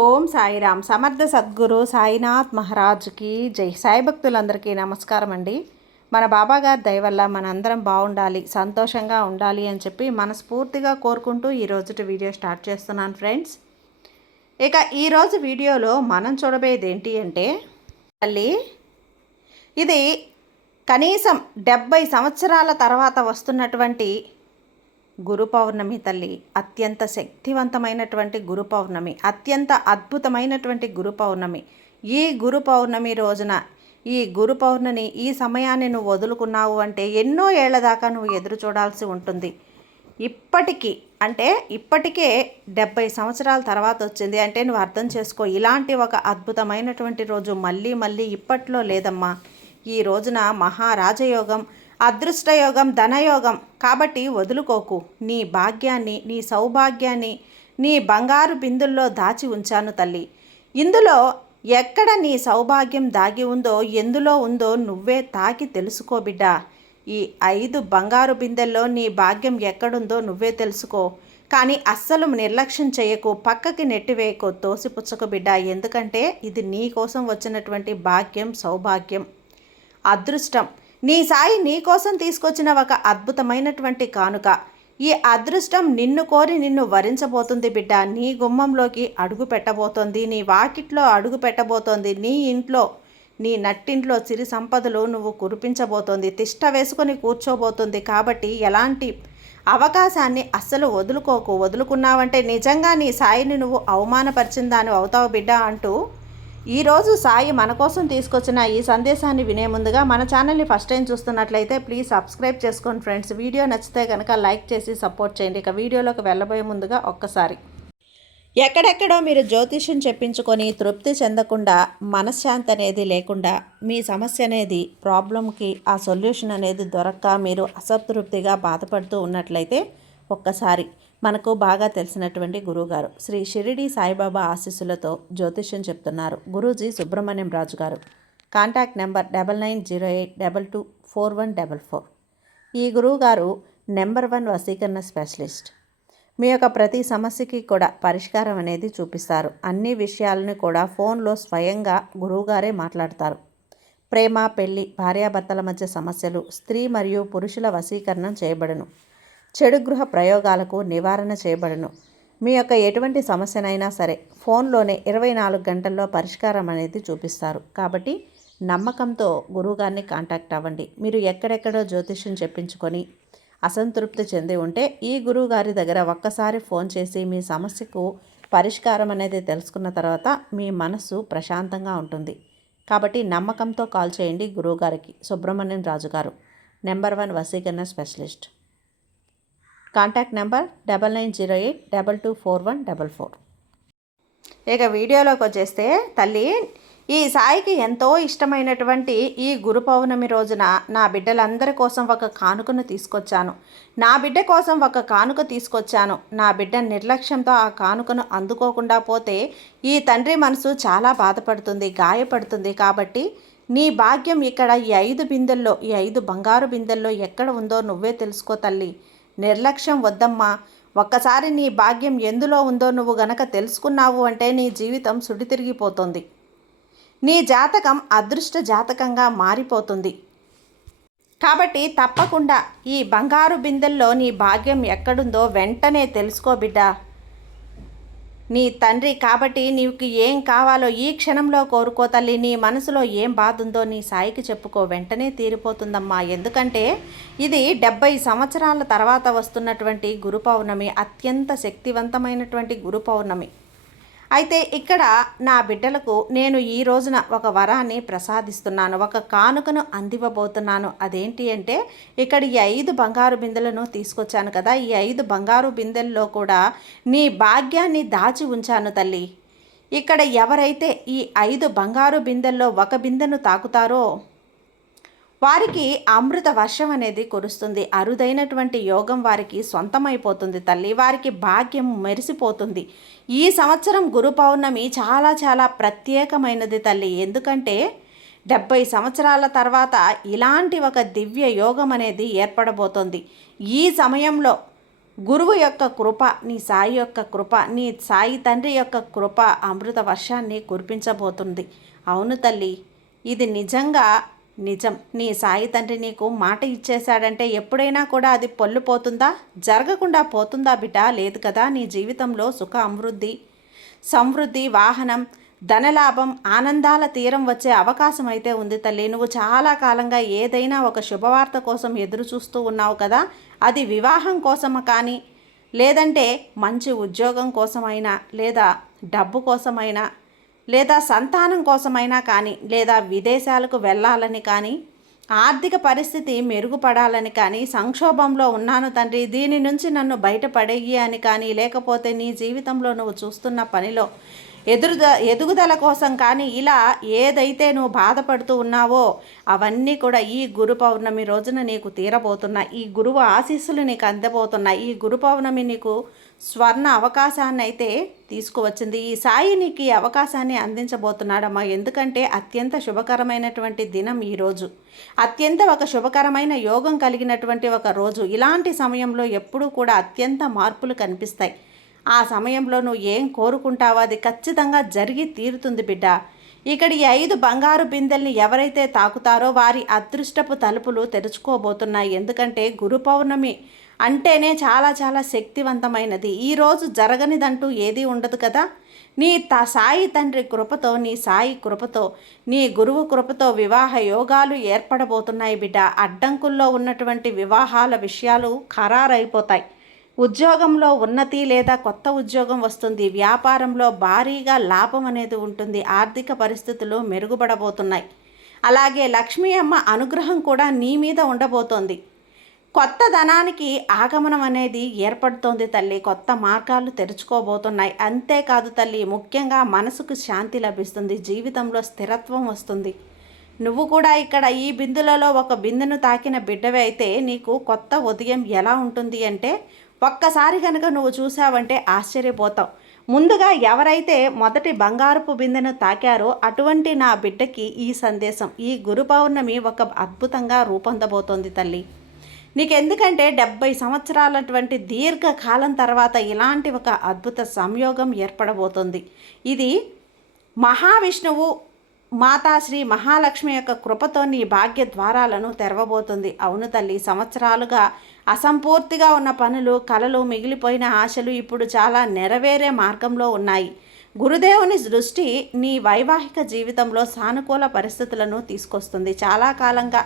ఓం సాయిరామ్. సమర్థ సద్గురు సాయినాథ్ మహారాజ్కి జై. సాయి భక్తులందరికీ నమస్కారం అండి. మన బాబాగారి దయ వల్ల మనందరం బాగుండాలి, సంతోషంగా ఉండాలి అని చెప్పి మనస్ఫూర్తిగా కోరుకుంటూ ఈరోజు వీడియో స్టార్ట్ చేస్తున్నాను ఫ్రెండ్స్. ఇక ఈరోజు వీడియోలో మనం చూడబోయేది ఏంటి అంటే, తల్లి ఇది కనీసం 70 సంవత్సరాల తర్వాత వస్తున్నటువంటి గురు పౌర్ణమి తల్లి. అత్యంత శక్తివంతమైనటువంటి గురు పౌర్ణమి, అత్యంత అద్భుతమైనటువంటి గురు పౌర్ణమి. ఈ గురు పౌర్ణమి రోజున ఈ గురు పౌర్ణమి ఈ సమయాన్ని నువ్వు వదులుకున్నావు అంటే ఎన్నో ఏళ్ల దాకా నువ్వు ఎదురు చూడాల్సి ఉంటుంది. ఇప్పటికే 70 సంవత్సరాల తర్వాత వచ్చింది అంటే నువ్వు అర్థం చేసుకో, ఇలాంటి ఒక అద్భుతమైనటువంటి రోజు మళ్ళీ మళ్ళీ ఇప్పట్లో లేదమ్మా. ఈ రోజున మహారాజయోగం, అదృష్టయోగం, ధనయోగం. కాబట్టి వదులుకోకు. నీ భాగ్యాన్ని, నీ సౌభాగ్యాన్ని నీ బంగారు బిందుల్లో దాచి ఉంచాను తల్లి. ఇందులో ఎక్కడ నీ సౌభాగ్యం దాగి ఉందో, ఎందులో ఉందో నువ్వే తాకి తెలుసుకో బిడ్డ. ఈ 5 బంగారు బిందెల్లో నీ భాగ్యం ఎక్కడుందో నువ్వే తెలుసుకో. కానీ అస్సలు నిర్లక్ష్యం చేయకు, పక్కకి నెట్టివేయకు, తోసిపుచ్చకు బిడ్డ. ఎందుకంటే ఇది నీ కోసం వచ్చినటువంటి భాగ్యం, సౌభాగ్యం, అదృష్టం. నీ సాయి నీ కోసం తీసుకొచ్చిన ఒక అద్భుతమైనటువంటి కానుక. ఈ అదృష్టం నిన్ను కోరి నిన్ను వరించబోతుంది బిడ్డ. నీ గుమ్మంలోకి అడుగు పెట్టబోతోంది, నీ వాకిట్లో అడుగు పెట్టబోతోంది, నీ ఇంట్లో, నీ నట్టింట్లో సిరి సంపదలు నువ్వు కురిపించబోతోంది, తిష్ట వేసుకొని కూర్చోబోతుంది. కాబట్టి ఎలాంటి అవకాశాన్ని అస్సలు వదులుకోకు. వదులుకున్నావంటే నిజంగా నీ సాయిని నువ్వు అవమానపరిచిందాని అవుతావు బిడ్డ అంటూ ఈరోజు సాయి మన కోసం తీసుకొచ్చిన ఈ సందేశాన్ని వినే ముందుగా మన ఛానల్ని ఫస్ట్ టైం చూస్తున్నట్లయితే ప్లీజ్ సబ్స్క్రైబ్ చేసుకోండి ఫ్రెండ్స్. వీడియో నచ్చితే కనుక లైక్ చేసి సపోర్ట్ చేయండి. ఇక వీడియోలోకి వెళ్ళబోయే ముందుగా ఒక్కసారి, ఎక్కడెక్కడో మీరు జ్యోతిష్యం చెప్పించుకొని తృప్తి చెందకుండా, మనశ్శాంతి అనేది లేకుండా, మీ సమస్య అనేది ప్రాబ్లంకి ఆ సొల్యూషన్ అనేది దొరక్క మీరు అసంతృప్తిగా బాధపడుతూ ఉన్నట్లయితే ఒక్కసారి మనకు బాగా తెలిసినటువంటి గురువుగారు శ్రీ షిరిడి సాయిబాబా ఆశీస్సులతో జ్యోతిష్యం చెప్తున్నారు గురూజీ సుబ్రహ్మణ్యం రాజు గారు. Contact number 9908224144. ఈ గురువుగారు నెంబర్ 1 వశీకరణ స్పెషలిస్ట్. మీ యొక్క ప్రతి సమస్యకి కూడా పరిష్కారం అనేది చూపిస్తారు. అన్ని విషయాలను కూడా ఫోన్లో స్వయంగా గురువుగారే మాట్లాడతారు. ప్రేమ, పెళ్లి, భార్యాభర్తల మధ్య సమస్యలు, స్త్రీ మరియు పురుషుల వశీకరణం చేయబడును. చెడు గృహ ప్రయోగాలకు నివారణ చేయబడును. మీ యొక్క ఎటువంటి సమస్యనైనా సరే ఫోన్లోనే 24 గంటల్లో పరిష్కారం అనేది చూపిస్తారు. కాబట్టి నమ్మకంతో గురువుగారిని కాంటాక్ట్ అవ్వండి. మీరు ఎక్కడెక్కడో జ్యోతిష్యం చెప్పించుకొని అసంతృప్తి చెంది ఉంటే ఈ గురువుగారి దగ్గర ఒక్కసారి ఫోన్ చేసి మీ సమస్యకు పరిష్కారం అనేది తెలుసుకున్న తర్వాత మీ మనసు ప్రశాంతంగా ఉంటుంది. కాబట్టి నమ్మకంతో కాల్ చేయండి గురువుగారికి. సుబ్రహ్మణ్యం రాజు గారు, నెంబర్ 1 వశీకరణ స్పెషలిస్ట్. Contact number 9908224144. ఇక వీడియోలోకి వచ్చేస్తే తల్లి, ఈ సాయికి ఎంతో ఇష్టమైనటువంటి ఈ గురు పౌర్ణమి రోజున నా బిడ్డలందరి కోసం ఒక కానుకను తీసుకొచ్చాను. నా బిడ్డ కోసం ఒక కానుక తీసుకొచ్చాను. నా బిడ్డ నిర్లక్ష్యంతో ఆ కానుకను అందుకోకుండా పోతే ఈ తండ్రి మనసు చాలా బాధపడుతుంది, గాయపడుతుంది. కాబట్టి నీ భాగ్యం ఇక్కడ ఈ 5 బిందెల్లో, ఈ 5 బంగారు బిందెల్లో ఎక్కడ ఉందో నువ్వే తెలుసుకో తల్లి. నిర్లక్ష్యం వద్దమ్మా. ఒక్కసారి నీ భాగ్యం ఎందులో ఉందో నువ్వు గనక తెలుసుకున్నావు అంటే నీ జీవితం సుడితిరిగిపోతుంది. నీ జాతకం అదృష్ట జాతకంగా మారిపోతుంది. కాబట్టి తప్పకుండా ఈ బంగారు బిందెల్లో నీ భాగ్యం ఎక్కడుందో వెంటనే తెలుసుకో బిడ్డ. నీ తండ్రి కాబట్టి నీకు ఏం కావాలో ఈ క్షణంలో కోరుకో తల్లి. నీ మనసులో ఏం బాధ ఉందో నీ సాయికి చెప్పుకో, వెంటనే తీరిపోతుందమ్మా. ఎందుకంటే ఇది 70 సంవత్సరాల తర్వాత వస్తున్నటువంటి గురు పౌర్ణమి, అత్యంత శక్తివంతమైనటువంటి గురు పౌర్ణమి. అయితే ఇక్కడ నా బిడ్డలకు నేను ఈ రోజున ఒక వరాన్ని ప్రసాదిస్తున్నాను, ఒక కానుకను అందివ్వబోతున్నాను. అదేంటి అంటే, ఇక్కడ ఈ 5 బంగారు బిందెలను తీసుకొచ్చాను కదా, ఈ 5 బంగారు బిందెల్లో కూడా నీ భాగ్యాన్ని దాచి ఉంచాను తల్లి. ఇక్కడ ఎవరైతే ఈ 5 బంగారు బిందెల్లో ఒక బిందెను తాకుతారో వారికి అమృత వర్షం అనేది కురుస్తుంది. అరుదైనటువంటి యోగం వారికి సొంతమైపోతుంది తల్లి. వారికి భాగ్యం మెరిసిపోతుంది. ఈ సంవత్సరం గురు పౌర్ణమి చాలా చాలా ప్రత్యేకమైనది తల్లి. ఎందుకంటే 70 సంవత్సరాల తర్వాత ఇలాంటి ఒక దివ్య యోగం అనేది ఏర్పడబోతోంది. ఈ సమయంలో గురువు యొక్క కృప, నీ సాయి యొక్క కృప, నీ సాయి తండ్రి యొక్క కృప అమృత వర్షాన్ని కురిపించబోతుంది. అవును తల్లి, ఇది నిజంగా నిజం. నీ సాయి తండ్రి నీకు మాట ఇచ్చేశాడంటే ఎప్పుడైనా కూడా అది పొల్లుపోతుందా? జరగకుండా పోతుందా బిడ్డ? లేదు కదా. నీ జీవితంలో సుఖ అమృద్ధి, సమృద్ధి, వాహనం, ధనలాభం, ఆనందాల తీరం వచ్చే అవకాశం అయితే ఉంది తల్లి. నువ్వు చాలా కాలంగా ఏదైనా ఒక శుభవార్త కోసం ఎదురు చూస్తూ ఉన్నావు కదా. అది వివాహం కోసమా కానీ, లేదంటే మంచి ఉద్యోగం కోసమైనా, లేదా డబ్బు కోసమైనా, లేదా సంతానం కోసమైనా కానీ, లేదా విదేశాలకు వెళ్ళాలని కానీ, ఆర్థిక పరిస్థితి మెరుగుపడాలని కానీ, సంక్షోభంలో ఉన్నాను తండ్రి దీని నుంచి నన్ను బయటపడేయి అని కానీ, లేకపోతే నీ జీవితంలో నువ్వు చూస్తున్న పనిలో ఎదుగుదల కోసం కానీ, ఇలా ఏదైతే నువ్వు బాధపడుతూ ఉన్నావో అవన్నీ కూడా ఈ గురు పౌర్ణమి రోజున నీకు తీరబోతున్నాయి. ఈ గురువు ఆశీస్సులు నీకు అందబోతున్నాయి. ఈ గురు పౌర్ణమి నీకు స్వర్ణ అవకాశాన్ని అయితే తీసుకువచ్చింది. ఈ సాయి నీకు ఈ అవకాశాన్ని అందించబోతున్నాడమ్మా. ఎందుకంటే అత్యంత శుభకరమైనటువంటి దినం ఈరోజు, అత్యంత ఒక శుభకరమైన యోగం కలిగినటువంటి ఒక రోజు. ఇలాంటి సమయంలో ఎప్పుడూ కూడా అత్యంత మార్పులు కనిపిస్తాయి. ఆ సమయంలో నువ్వు ఏం కోరుకుంటావో అది ఖచ్చితంగా జరిగి తీరుతుంది బిడ్డ. ఇక్కడ ఈ 5 బంగారు బిందెల్ని ఎవరైతే తాకుతారో వారి అదృష్టపు తలుపులు తెరుచుకోబోతున్నాయి. ఎందుకంటే గురు పౌర్ణమి అంటేనే చాలా చాలా శక్తివంతమైనది. ఈరోజు జరగనిదంటూ ఏదీ ఉండదు కదా. నీ సాయి తండ్రి కృపతో, నీ సాయి కృపతో, నీ గురువు కృపతో వివాహ యోగాలు ఏర్పడబోతున్నాయి బిడ్డ. అడ్డంకుల్లో ఉన్నటువంటి వివాహాల విషయాలు ఖరారైపోతాయి. ఉద్యోగంలో ఉన్నతి లేదా కొత్త ఉద్యోగం వస్తుంది. వ్యాపారంలో భారీగా లాభం అనేది ఉంటుంది. ఆర్థిక పరిస్థితులు మెరుగుపడబోతున్నాయి. అలాగే లక్ష్మీ అమ్మ అనుగ్రహం కూడా నీ మీద ఉండబోతోంది. కొత్త ధనానికి ఆగమనం అనేది ఏర్పడుతోంది తల్లి. కొత్త మార్గాలు తెరుచుకోబోతున్నాయి. అంతేకాదు తల్లి, ముఖ్యంగా మనసుకు శాంతి లభిస్తుంది. జీవితంలో స్థిరత్వం వస్తుంది. నువ్వు కూడా ఇక్కడ ఈ బిందులలో ఒక బిందును తాకిన బిడ్డవే అయితే నీకు కొత్త ఉదయం ఎలా ఉంటుంది అంటే, ఒక్కసారి కనుక నువ్వు చూసావంటే ఆశ్చర్యపోతావు. ముందుగా ఎవరైతే మొదటి బంగారపు బిందెను తాకారో అటువంటి నా బిడ్డకి ఈ సందేశం, ఈ గురు పౌర్ణమి ఒక అద్భుతంగా రూపొందబోతోంది తల్లి. నీకెందుకంటే 70 సంవత్సరాలటువంటి దీర్ఘకాలం తర్వాత ఇలాంటి ఒక అద్భుత సంయోగం ఏర్పడబోతోంది. ఇది మహావిష్ణువు మాతా శ్రీ మహాలక్ష్మి యొక్క కృపతో నీ భాగ్య ద్వారాలను తెరవబోతుంది. అవును తల్లి, సంవత్సరాలుగా అసంపూర్తిగా ఉన్న పనులు, కలలు, మిగిలిపోయిన ఆశలు ఇప్పుడు చాలా నెరవేరే మార్గంలో ఉన్నాయి. గురుదేవుని దృష్టి నీ వైవాహిక జీవితంలో సానుకూల పరిస్థితులను తీసుకొస్తుంది. చాలా కాలంగా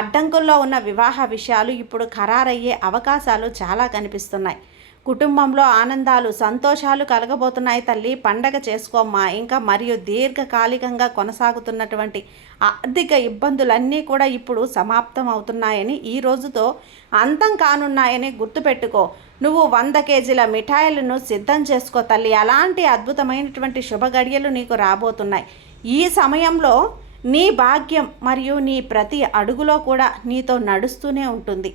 అడ్డంకుల్లో ఉన్న వివాహ విషయాలు ఇప్పుడు ఖరారయ్యే అవకాశాలు చాలా కనిపిస్తున్నాయి. కుటుంబంలో ఆనందాలు, సంతోషాలు కలగబోతున్నాయి తల్లి. పండగ చేసుకోమ్మా. ఇంకా మరియు దీర్ఘకాలికంగా కొనసాగుతున్నటువంటి ఆర్థిక ఇబ్బందులన్నీ కూడా ఇప్పుడు సమాప్తం అవుతున్నాయని, ఈ రోజుతో అంతం కానున్నాయని గుర్తుపెట్టుకో. నువ్వు 100 కేజీల మిఠాయిలను సిద్ధం చేసుకో తల్లి. అలాంటి అద్భుతమైనటువంటి శుభ గడియలు నీకు రాబోతున్నాయి. ఈ సమయంలో నీ భాగ్యం మరియు నీ ప్రతి అడుగులో కూడా నీతో నడుస్తూనే ఉంటుంది.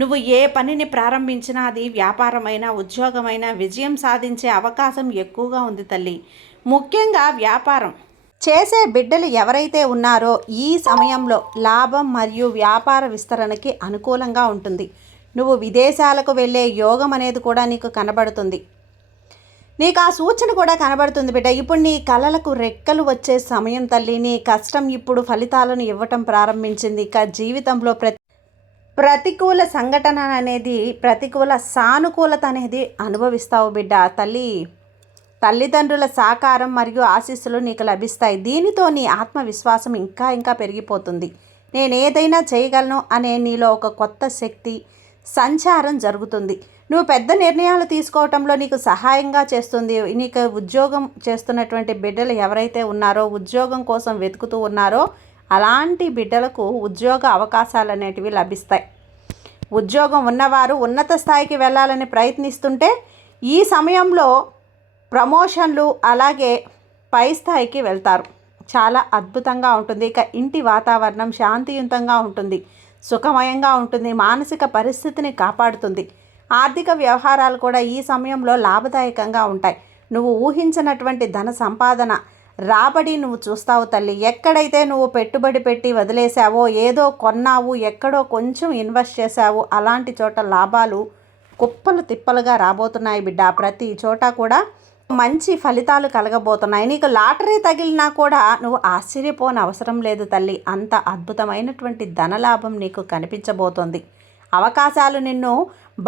నువ్వు ఏ పనిని ప్రారంభించినా అది వ్యాపారమైనా, ఉద్యోగమైనా విజయం సాధించే అవకాశం ఎక్కువగా ఉంది తల్లి. ముఖ్యంగా వ్యాపారం చేసే బిడ్డలు ఎవరైతే ఉన్నారో ఈ సమయంలో లాభం మరియు వ్యాపార విస్తరణకి అనుకూలంగా ఉంటుంది. నువ్వు విదేశాలకు వెళ్ళే యోగం అనేది కూడా నీకు కనబడుతుంది. నీకు ఆ సూచన కూడా కనబడుతుంది బిడ్డ. ఇప్పుడు నీ కలలకు రెక్కలు వచ్చే సమయం తల్లి. నీ కష్టం ఇప్పుడు ఫలితాలను ఇవ్వటం ప్రారంభించింది. జీవితంలో ప్రతికూల సంఘటన అనేది, ప్రతికూల సానుకూలత అనేది అనుభవిస్తావు బిడ్డ. తల్లిదండ్రుల సహకారం మరియు ఆశీస్సులు నీకు లభిస్తాయి. దీనితో నీ ఆత్మవిశ్వాసం ఇంకా ఇంకా పెరిగిపోతుంది. నేను ఏదైనా చేయగలను అనే నీలో ఒక కొత్త శక్తి సంచారం జరుగుతుంది. నువ్వు పెద్ద నిర్ణయాలు తీసుకోవటంలో నీకు సహాయంగా చేస్తుంది. నీకు ఉద్యోగం చేస్తున్నటువంటి బిడ్డలు ఎవరైతే ఉన్నారో, ఉద్యోగం కోసం వెతుకుతూ ఉన్నారో అలాంటి బిడ్డలకు ఉద్యోగ అవకాశాలు అనేటివి లభిస్తాయి. ఉద్యోగం ఉన్నవారు ఉన్నత స్థాయికి వెళ్ళాలని ప్రయత్నిస్తుంటే ఈ సమయంలో ప్రమోషన్లు అలాగే పై స్థాయికి వెళ్తారు. చాలా అద్భుతంగా ఉంటుంది. ఇక ఇంటి వాతావరణం శాంతియుతంగా ఉంటుంది, సుఖమయంగా ఉంటుంది, మానసిక పరిస్థితిని కాపాడుతుంది. ఆర్థిక వ్యవహారాలు కూడా ఈ సమయంలో లాభదాయకంగా ఉంటాయి. నువ్వు ఊహించినటువంటి ధన సంపాదన రాబడి నువ్వు చూస్తావు తల్లి. ఎక్కడైతే నువ్వు పెట్టుబడి పెట్టి వదిలేసావో, ఏదో కొన్నావు, ఎక్కడో కొంచెం ఇన్వెస్ట్ చేసావు, అలాంటి చోట లాభాలు కుప్పలు తిప్పలుగా రాబోతున్నాయి బిడ్డ. ప్రతి చోట కూడా మంచి ఫలితాలు కలగబోతున్నాయి. నీకు లాటరీ తగిలినా కూడా నువ్వు ఆశ్చర్యపోని అవసరం లేదు తల్లి. అంత అద్భుతమైనటువంటి ధనలాభం నీకు కనిపించబోతోంది. అవకాశాలు నిన్ను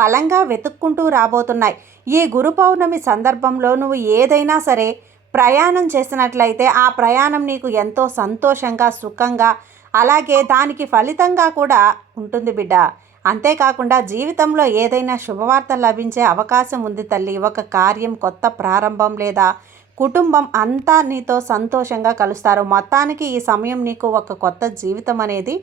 బలంగా వెతుక్కుంటూ రాబోతున్నాయి. ఈ గురు పౌర్ణమి సందర్భంలో నువ్వు ఏదైనా సరే ప్రయాణం చేసినట్లయితే ఆ ప్రయాణం నీకు ఎంతో సంతోషంగా, సుఖంగా, అలాగే దానికి ఫలితంగా కూడా ఉంటుంది బిడ్డ. అంతేకాకుండా జీవితంలో ఏదైనా శుభవార్త లభించే అవకాశం ఉంది తల్లి. ఒక కార్యం, కొత్త ప్రారంభం లేదా కుటుంబం అంతా నీతో సంతోషంగా కలుస్తారు. మొత్తానికి ఈ సమయం నీకు ఒక కొత్త జీవితం అనేది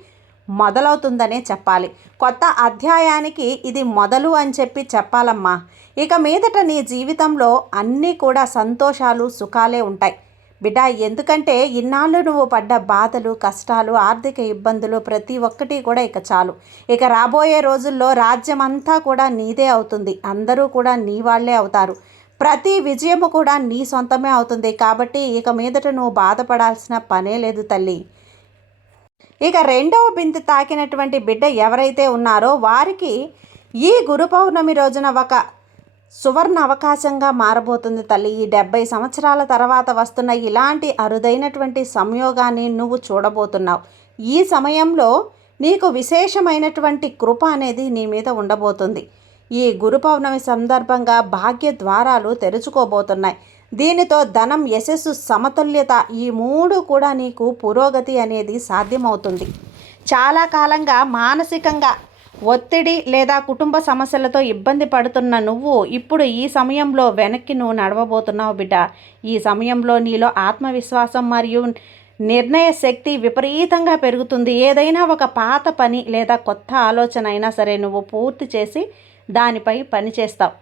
మొదలవుతుందనే చెప్పాలి. కొత్త అధ్యాయానికి ఇది మొదలు అని చెప్పాలమ్మా. ఇక మీదట నీ జీవితంలో అన్నీ కూడా సంతోషాలు, సుఖాలే ఉంటాయి బిడ్డ. ఎందుకంటే ఇన్నాళ్ళు నువ్వు పడ్డ బాధలు, కష్టాలు, ఆర్థిక ఇబ్బందులు ప్రతి ఒక్కటి కూడా ఇక చాలు. ఇక రాబోయే రోజుల్లో రాజ్యం అంతా కూడా నీదే అవుతుంది. అందరూ కూడా నీ వాళ్ళే అవుతారు. ప్రతి విజయము కూడా నీ సొంతమే అవుతుంది. కాబట్టి ఇక మీదట నువ్వు బాధపడాల్సిన పనే లేదు తల్లి. ఇక రెండవ బిందు తాకినటువంటి బిడ్డ ఎవరైతే ఉన్నారో వారికి ఈ గురు పౌర్ణమి రోజున ఒక సువర్ణ అవకాశంగా మారబోతుంది తల్లి. ఈ 70 సంవత్సరాల తర్వాత వస్తున్న ఇలాంటి అరుదైనటువంటి సంయోగాన్ని నువ్వు చూడబోతున్నావు. ఈ సమయంలో నీకు విశేషమైనటువంటి కృప అనేది నీ మీద ఉండబోతుంది. ఈ గురు పౌర్ణమి సందర్భంగా భాగ్య ద్వారాలు తెరుచుకోబోతున్నాయి. దీనితో ధనం, యశస్సు, సమతుల్యత ఈ మూడు కూడా నీకు పురోగతి అనేది సాధ్యమవుతుంది. చాలా కాలంగా మానసికంగా ఒత్తిడి లేదా కుటుంబ సమస్యలతో ఇబ్బంది పడుతున్న నువ్వు ఇప్పుడు ఈ సమయంలో వెనక్కి నువ్వు నడవబోతున్నావు బిడ్డ. ఈ సమయంలో నీలో ఆత్మవిశ్వాసం మరియు నిర్ణయ శక్తి విపరీతంగా పెరుగుతుంది. ఏదైనా ఒక పాత పని లేదా కొత్త ఆలోచన అయినా సరే నువ్వు పూర్తి చేసి దానిపై పని చేస్తావు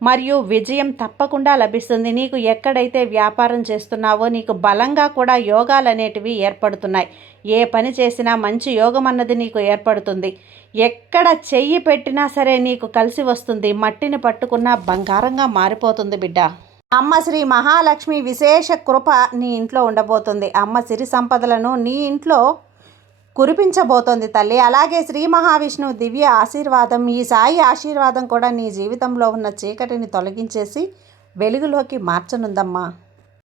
మరియు విజయం తప్పకుండా లభిస్తుంది. నీకు ఎక్కడైతే వ్యాపారం చేస్తున్నావో నీకు బలంగా కూడా యోగాలు అనేటివి ఏర్పడుతున్నాయి. ఏ పని చేసినా మంచి యోగం అన్నది నీకు ఏర్పడుతుంది. ఎక్కడ చెయ్యి పెట్టినా సరే నీకు కలిసి వస్తుంది. మట్టిని పట్టుకున్న బంగారంగా మారిపోతుంది బిడ్డ. అమ్మ శ్రీ మహాలక్ష్మి విశేష కృప నీ ఇంట్లో ఉండబోతుంది. అమ్మ సిరి సంపదలను నీ ఇంట్లో కురిపించబోతోంది తల్లి. అలాగే శ్రీ మహావిష్ణువు దివ్య ఆశీర్వాదం, ఈ సాయి ఆశీర్వాదం కూడా నీ జీవితంలో ఉన్న చీకటిని తొలగించేసి వెలుగులోకి మార్చనుందమ్మా.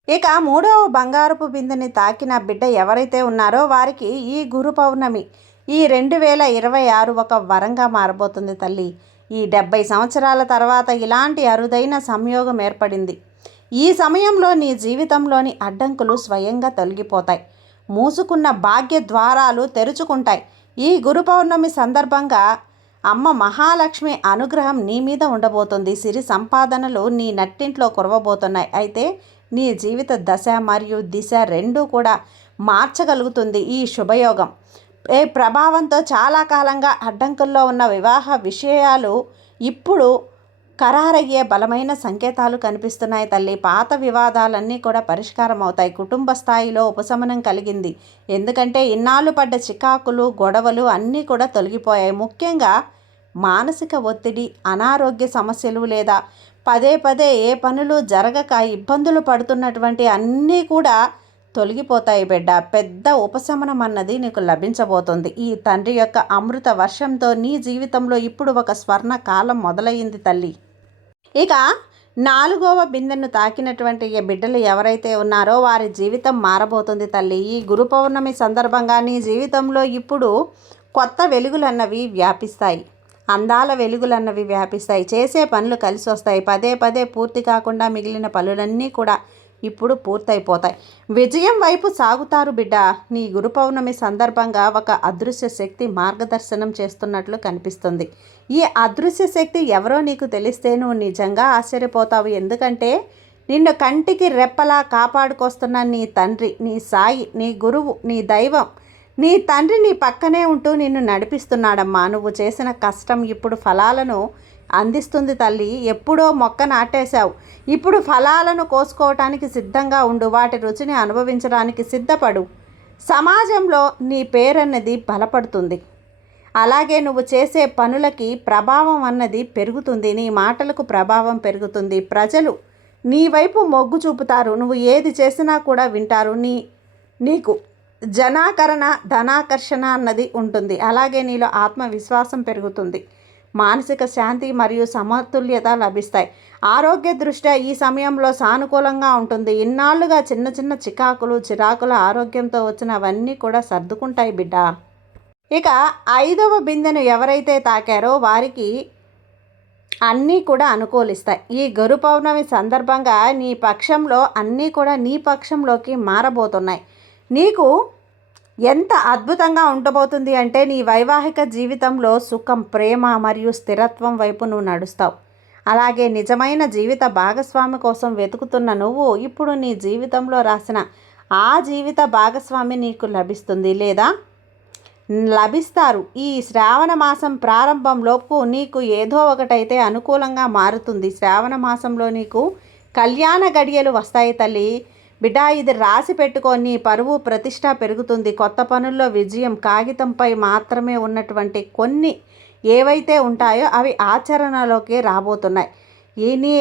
ఇక మూడవ బంగారపు బిందెని తాకిన బిడ్డ ఎవరైతే ఉన్నారో వారికి ఈ గురు పౌర్ణమి ఈ 2026 ఒక వరంగా మారబోతుంది తల్లి. ఈ 70 సంవత్సరాల తర్వాత ఇలాంటి అరుదైన సంయోగం ఏర్పడింది. ఈ సమయంలో నీ జీవితంలోని అడ్డంకులు స్వయంగా తొలగిపోతాయి. మూసుకున్న భాగ్య ద్వారాలు తెరుచుకుంటాయి. ఈ గురు పౌర్ణమి సందర్భంగా అమ్మ మహాలక్ష్మి అనుగ్రహం నీ మీద ఉండబోతుంది. సిరి సంపాదనలు నీ నట్టింట్లో కురవబోతున్నాయి. అయితే నీ జీవిత దశ మరియు దిశ రెండూ కూడా మార్చగలుగుతుంది ఈ శుభయోగం. ఏ ప్రభావంతో చాలా కాలంగా అడ్డంకుల్లో ఉన్న వివాహ విషయాలు ఇప్పుడు ఖరారయ్యే బలమైన సంకేతాలు కనిపిస్తున్నాయి తల్లి. పాత వివాదాలన్నీ కూడా పరిష్కారం అవుతాయి. కుటుంబ స్థాయిలో ఉపశమనం కలిగింది. ఎందుకంటే ఇన్నాళ్ళు పడ్డ చికాకులు, గొడవలు అన్నీ కూడా తొలగిపోయాయి. ముఖ్యంగా మానసిక ఒత్తిడి, అనారోగ్య సమస్యలు లేదా పదే పదే ఏ పనులు జరగక ఇబ్బందులు పడుతున్నటువంటి అన్నీ కూడా తొలగిపోతాయి బిడ్డ. పెద్ద ఉపశమనం అన్నది నీకు లభించబోతుంది. ఈ తండ్రి యొక్క అమృత వర్షంతో నీ జీవితంలో ఇప్పుడు ఒక స్వర్ణ కాలం మొదలయ్యింది తల్లి. ఇక 4వ బిందెను తాకినటువంటి ఈ బిడ్డలు ఎవరైతే ఉన్నారో వారి జీవితం మారబోతుంది తల్లి. ఈ గురు పౌర్ణమి సందర్భంగా నీ జీవితంలో ఇప్పుడు కొత్త వెలుగులన్నవి వ్యాపిస్తాయి. అందాల వెలుగులన్నవి వ్యాపిస్తాయి. చేసే పనులు కలిసి వస్తాయి. పదే పదే పూర్తి కాకుండా మిగిలిన పనులన్నీ కూడా ఇప్పుడు పూర్తయిపోతాయి. విజయం వైపు సాగుతారు బిడ్డ. నీ గురు పౌర్ణమి సందర్భంగా ఒక అదృశ్య శక్తి మార్గదర్శనం చేస్తున్నట్లు కనిపిస్తుంది. ఈ అదృశ్య శక్తి ఎవరో నీకు తెలిస్తే నువ్వు నిజంగా ఆశ్చర్యపోతావు. ఎందుకంటే నిన్ను కంటికి రెప్పలా కాపాడుకొస్తున్న నీ తండ్రి, నీ సాయి, నీ గురువు, నీ దైవం, నీ తండ్రి నీ పక్కనే ఉంటూ నిన్ను నడిపిస్తున్నాడమ్మా. నువ్వు చేసిన కష్టం ఇప్పుడు ఫలాలను అందిస్తుంది తల్లి. ఎప్పుడో మొక్క నాటేశావు, ఇప్పుడు ఫలాలను కోసుకోవటానికి సిద్ధంగా ఉండు. వాటి రుచిని అనుభవించడానికి సిద్ధపడు. సమాజంలో నీ పేరన్నది బలపడుతుంది. అలాగే నువ్వు చేసే పనులకి ప్రభావం అన్నది పెరుగుతుంది. నీ మాటలకు ప్రభావం పెరుగుతుంది. ప్రజలు నీ వైపు మొగ్గు చూపుతారు. నువ్వు ఏది చేసినా కూడా వింటారు. నీకు జనాకరణ ధనాకర్షణ అన్నది ఉంటుంది. అలాగే నీలో ఆత్మవిశ్వాసం పెరుగుతుంది. మానసిక శాంతి మరియు సమతుల్యత లభిస్తాయి. ఆరోగ్య దృష్ట్యా ఈ సమయంలో సానుకూలంగా ఉంటుంది. ఇన్నాళ్లుగా చిన్న చిన్న చిరాకుల ఆరోగ్యంతో వచ్చినవన్నీ కూడా సర్దుకుంటాయి బిడ్డ. ఇక 5వ బిందెను ఎవరైతే తాకారో వారికి అన్నీ కూడా అనుకూలిస్తాయి. ఈ గురు పౌర్ణమి సందర్భంగా నీ పక్షంలో అన్నీ కూడా నీ పక్షంలోకి మారబోతున్నాయి. నీకు ఎంత అద్భుతంగా ఉండబోతుంది అంటే నీ వైవాహిక జీవితంలో సుఖం, ప్రేమ మరియు స్థిరత్వం వైపు నువ్వు నడుస్తావు. అలాగే నిజమైన జీవిత భాగస్వామి కోసం వెతుకుతున్న నువ్వు ఇప్పుడు నీ జీవితంలో రాసిన ఆ జీవిత భాగస్వామి నీకు లభిస్తుంది లేదా లభిస్తారు. ఈ శ్రావణ మాసం ప్రారంభంలోపు నీకు ఏదో ఒకటైతే అనుకూలంగా మారుతుంది. శ్రావణ మాసంలో నీకు కళ్యాణ గడియలు వస్తాయి తల్లి. బిడ్డ, ఇది రాసి పెట్టుకొని పరువు ప్రతిష్ట పెరుగుతుంది. కొత్త పనుల్లో విజయం. కాగితంపై మాత్రమే ఉన్నటువంటి కొన్ని ఏవైతే ఉంటాయో అవి ఆచరణలోకి రాబోతున్నాయి. నీ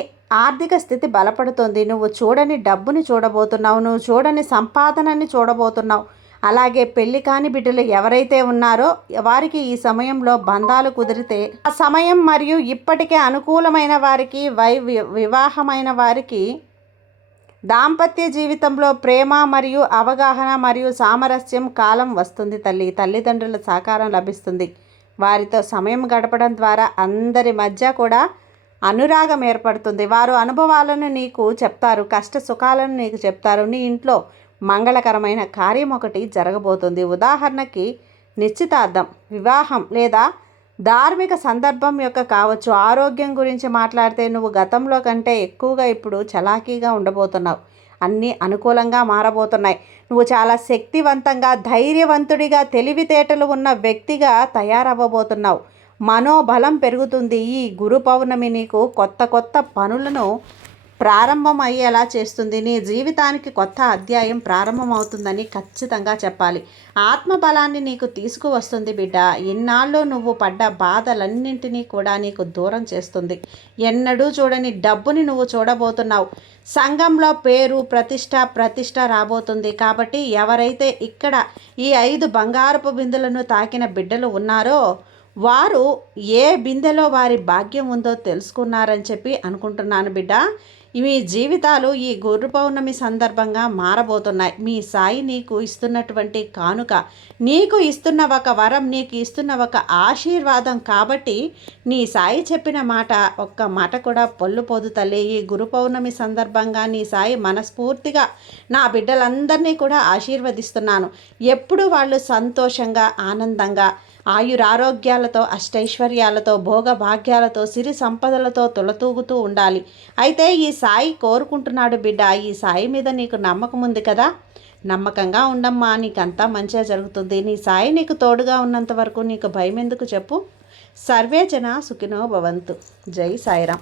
ఆర్థిక స్థితి బలపడుతుంది. నువ్వు చూడని డబ్బుని చూడబోతున్నావు. నువ్వు చూడని సంపాదనని చూడబోతున్నావు. అలాగే పెళ్లి కాని బిడ్డలు ఎవరైతే ఉన్నారో వారికి ఈ సమయంలో బంధాలు కుదిరితే ఆ సమయం మరియు ఇప్పటికే అనుకూలమైన వారికి వివాహమైన వారికి దాంపత్య జీవితంలో ప్రేమ మరియు అవగాహన మరియు సామరస్యం కాలం వస్తుంది తల్లి. తల్లిదండ్రుల సహకారం లభిస్తుంది. వారితో సమయం గడపడం ద్వారా అందరి మధ్య కూడా అనురాగం ఏర్పడుతుంది. వారు అనుభవాలను నీకు చెప్తారు, కష్ట సుఖాలను నీకు చెప్తారు. నీ ఇంట్లో మంగళకరమైన కార్యం ఒకటి జరగబోతుంది. ఉదాహరణకి నిశ్చితార్థం, వివాహం లేదా ధార్మిక సందర్భం యొక్క కావచ్చు. ఆరోగ్యం గురించి మాట్లాడితే నువ్వు గతంలో కంటే ఎక్కువగా ఇప్పుడు చలాకీగా ఉండబోతున్నావు. అన్నీ అనుకూలంగా మారబోతున్నాయి. నువ్వు చాలా శక్తివంతంగా, ధైర్యవంతుడిగా, తెలివితేటలు ఉన్న వ్యక్తిగా తయారవ్వబోతున్నావు. మనోబలం పెరుగుతుంది. ఈ గురు పౌర్ణమి నీకు కొత్త పనులను ప్రారంభం అయ్యేలా చేస్తుంది. నీ జీవితానికి కొత్త అధ్యాయం ప్రారంభమవుతుందని ఖచ్చితంగా చెప్పాలి. ఆత్మబలాన్ని నీకు తీసుకువస్తుంది బిడ్డ. ఇన్నాళ్ళు నువ్వు పడ్డ బాధలన్నింటినీ కూడా నీకు దూరం చేస్తుంది. ఎన్నడూ చూడని డబ్బుని నువ్వు చూడబోతున్నావు. సంఘంలో పేరు, ప్రతిష్ట రాబోతుంది. కాబట్టి ఎవరైతే ఇక్కడ ఈ 5 బంగారపు బిందెలను తాకిన బిడ్డలు ఉన్నారో వారు ఏ బిందెలో వారి భాగ్యం ఉందో తెలుసుకున్నారని చెప్పి అనుకుంటున్నాను బిడ్డ. మీ జీవితాలు ఈ గురు పౌర్ణమి సందర్భంగా మారబోతున్నాయి. మీ సాయి నీకు ఇస్తున్నటువంటి కానుక, నీకు ఇస్తున్న ఒక వరం, నీకు ఇస్తున్న ఒక ఆశీర్వాదం. కాబట్టి నీ సాయి చెప్పిన మాట ఒక్క మాట కూడా పొల్లుపోదు తల్లి. ఈ గురు పౌర్ణమి సందర్భంగా నీ సాయి మనస్ఫూర్తిగా నా బిడ్డలందరినీ కూడా ఆశీర్వదిస్తున్నాను. ఎప్పుడు వాళ్ళు సంతోషంగా, ఆనందంగా, ఆయురారోగ్యాలతో, అష్టైశ్వర్యాలతో, భోగభాగ్యాలతో, సిరి సంపదలతో తులతూగుతూ ఉండాలి. అయితే ఈ సాయి కోరుకుంటున్నాడు బిడ్డ. ఈ సాయి మీద నీకు నమ్మకం ఉంది కదా, నమ్మకంగా ఉండమ్మా, నీకంతా మంచిగా జరుగుతుంది. నీ సాయి నీకు తోడుగా ఉన్నంత వరకు నీకు భయం ఎందుకు చెప్పు. సర్వే జన సుఖినో భవంతు. జై సాయిరాం.